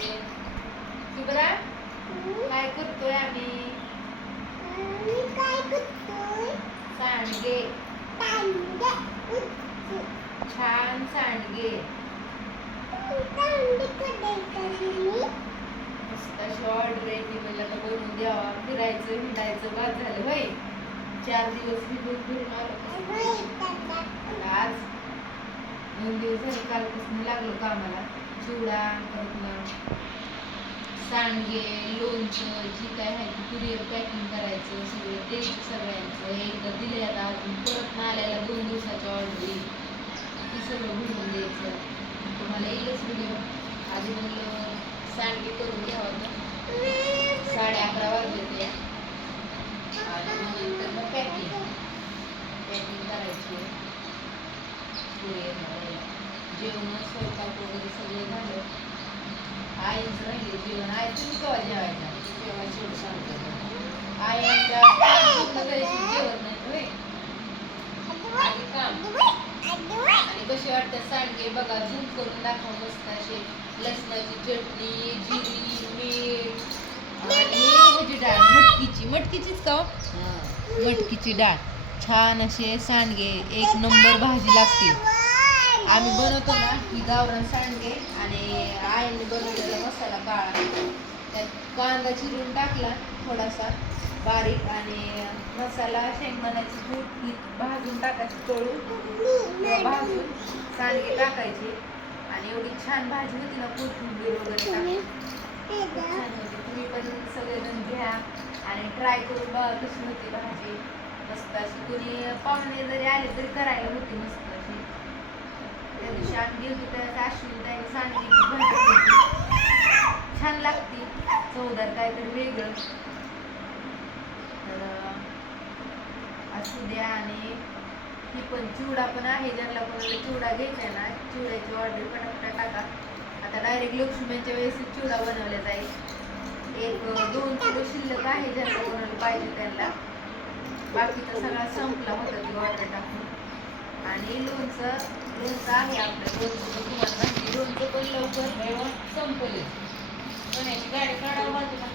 शुभ्रा काय करतोय आम्ही? सांडगे. छान सांडगे. मस्त शॉर्ट रेट मुलाला बनवून द्यावा. फिरायचं हिंडायचं बाद झालं होय. चार दिवस हिंडून फिरणार आज दोन दिवस झाले. कालपासून लागलो कामाला. चिवडा परत सांडगे लोणचं जी काय आहे ती कुरिअर पॅकिंग करायचं सगळं टेस्ट सगळ्यांचं. हे एकदा दिले आता अजून परत आल्याला दोन दिवसाची ऑर्डर येईल. ती सगळं भरून द्यायचं. तुम्हाला येईलच व्हिडिओ आधी म्हणलं सांडगे करून घ्यावं तर साडे अकरा वाजले ते आणि नंतर मग पॅकिंग पॅकिंग करायचं. जेवण स्वयंपाक वगैरे सगळं झालं आणि कसे सांडगे बघा झूम करून मस्त असे लसणाची चटणी जिरी मीठ डाळ. मटकीची मटकीचीच का मटकीची डाळ. छान असे सांडगे. एक नंबर भाजी लागते. आम्ही बनवतो ना ही गावरान सांडगे आणि आईने बनवलेला मसाला काळा त्यात कांदा चिरून टाकला थोडासा बारीक आणि मसाला शेंगदाण्याची दूध ही भाजून टाकायची तळून भाजून सांडगे टाकायचे आणि एवढी छान भाजी होती ना कोथिंबीर वगैरे टाकून. छान होती. तुम्ही पण सगळेजण घ्या आणि ट्राय करून बघा कशी होती भाजी. मस्त अशी कोणी पाहुणे जरी आले तरी करायला होती मस्त. छान त्या दिवशी त्या सांगितली भाजी छान लागती. चवदार काहीतरी वेगळं. तर असू द्या आणि ही पण चिवडा पण आहे ज्यांना कोणाला चिवडा घ्यायचा आहे ना चिवड्याची ऑर्डर पटापटा टाका. आता डायरेक्ट लक्ष्मीच्या वेळेस चिवडा बनवला जाईल. एक दोन किलो शिल्लक आहे ज्यांना कोणाला पाहिजे त्यांना. बाकीचा सगळा संपला होता ती ऑर्डर टाकून. आणि लोणचं लोणचं आहे आपलं. लोणचं तुम्हाला माहिती लोणचं पण लवकर संपले. पण याची गाडी काढावं बाजूला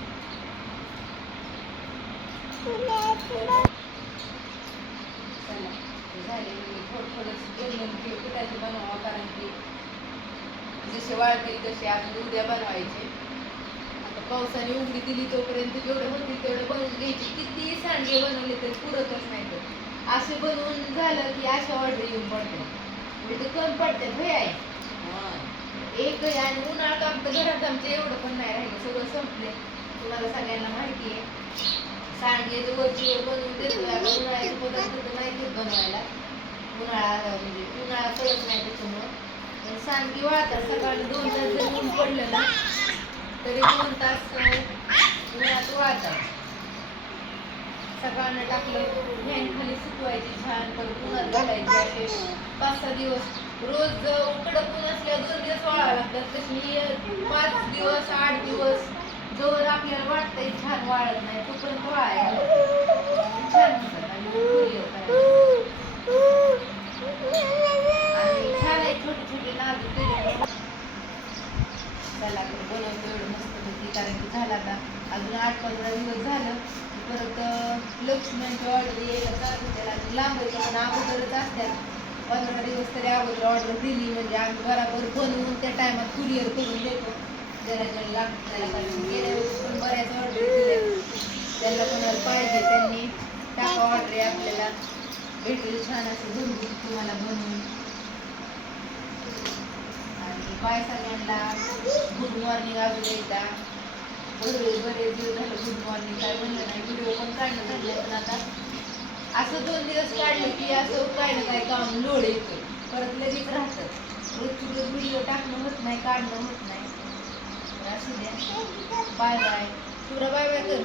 चला झाले. म्हणजे थोडं थोडंसं दोन दोन बनवा कारण की जसे वाळतील तसे अजून उद्या बनवायचे. आता पावसाने उघडी दिली तोपर्यंत जेवढे होतील तेवढे बनवून घ्यायचे. किती सांडगे बनवले तरी पुरतच नाही तर असे बनवून झालं की अशा ऑर्डर येऊन पडते. म्हणजे ते कमी पडते भय आहे. एक आणि उन्हाळ्यात आमचं घरात आमचं एवढं पण नाही राहिलं सगळं संपले तुम्हाला सगळ्यांना माहिती आहे. सांडगे जे वरची वर बनवून देतो उन्हाळ्याचे पदार्थ तर नाही देत बनवायला. उन्हाळा म्हणजे उन्हाळा कळत नाही त्याच्यामुळं. पण सांडगे वाळतात सकाळी दोन तास जरी ऊन पडलं ना तरी दोन तास अं, उन्हात वाळतात टाकलं. फॅन खाली सुकवायची छान परत उन्हात घालायची असे. पाच सहा दिवस. रोज कडक ऊन असल्या दोन दिवस वाळावं लागतात. तशी पाच दिवस आठ दिवस जोवर आपल्याला वाटतंय छान वाळत नाही तोपर्यंत वाळायला छान होतात आणि छान आहे छोटे छोटे नाजूक त्याला बनवतो एवढं मस्त होती कारण की झाला आता. अजून आठ पंधरा दिवस झालं. परत अं, लक्ष्मणची ऑर्डर यायला चालू त्याला आणि लांब आहे पण अगोदरच असतात. पंधरा दिवस तरी अगोदर ऑर्डर दिली म्हणजे आम्ही बराबर बनवून त्या टायमात कुरिअर करून देतो. ज्याला ज्याला लागतं त्याला कारण गेल्या वेळेस पण बऱ्याच ऑर्डर दिल्या. ज्यांना कोणाला पाहिजे त्यांनी टाका ऑर्डर आपल्याला. भेटेल छान असं बनवून तुम्हाला बनवून. आणि बाय सगळ्यांना. गुड मॉर्निंग अजून एकदा. बरोबर बरेच दिवस झालं गुड मॉर्निंग काय म्हणलं नाही पण काढणं झालं पण आता असं दोन दिवस काढलं की असं काय ना काय काम? लोड येतं परत लगेच राहतं. रोजची रोज व्हिडिओ टाकणं होत नाही काढणं होत नाही. असू द्या. बाय बाय तुला बाय बाय कर.